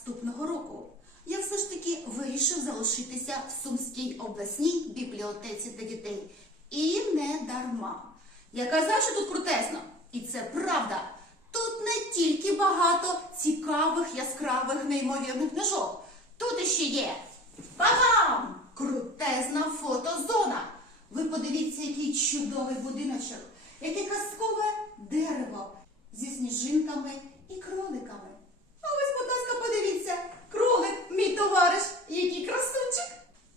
наступного року. Я все ж таки вирішив залишитися в Сумській обласній бібліотеці для дітей. І не дарма. Я казав, що тут крутезно. І це правда. Тут не тільки багато цікавих, яскравих, неймовірних книжок. Тут іще є Бабам! Крутезна фотозона. Ви подивіться, який чудовий будиночок, яке казкове дерево зі сніжинками і кроликами. А ось, будь ласка, подивіться, кролик, мій товариш, який красунчик.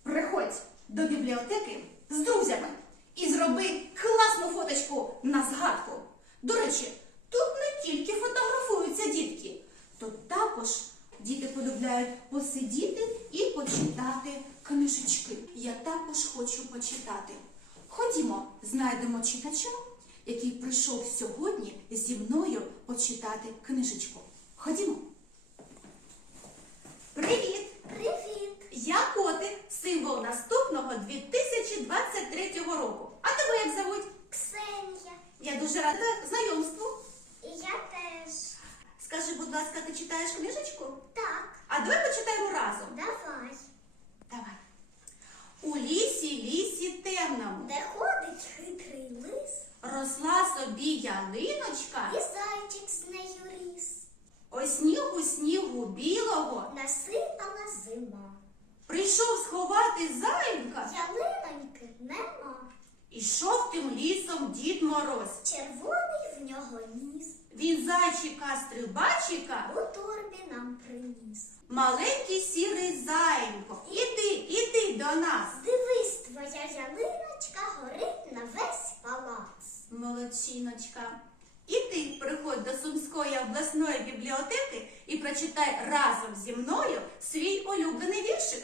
Приходь до бібліотеки з друзями і зроби класну фоточку на згадку. До речі, тут не тільки фотографуються дітки, тут також діти полюбляють посидіти і почитати книжечки. Я також хочу почитати. Ходімо, знайдемо читача, який прийшов сьогодні зі мною почитати книжечку. Ходімо. Привіт! Привіт! Я котик, символ наступного 2023 року. А тебе як зовуть? Ксенія. Я дуже рада знайомству. І я теж. Скажи, будь ласка, ти читаєш книжечку? Так, А давай почитаємо разом. давай. Давай. У лісі, лісі темному Де ходить хитрий лис, росла собі ялиночка, і зайчик з нею ріс. ось снігу снігу білого Насипала зима. прийшов сховати зайка. Ялиноньки нема. Ішов тим лісом дід Мороз. Червоний в нього ніс. Він зайчика стрибачика, У торбі нам приніс. маленький сірий заєнько. Іди, іди до нас. Дивись, твоя ялиночка горить на весь палац. Молодчиночка. І ти приходь до Сумської обласної бібліотеки і прочитай разом зі мною свій улюблений віршик.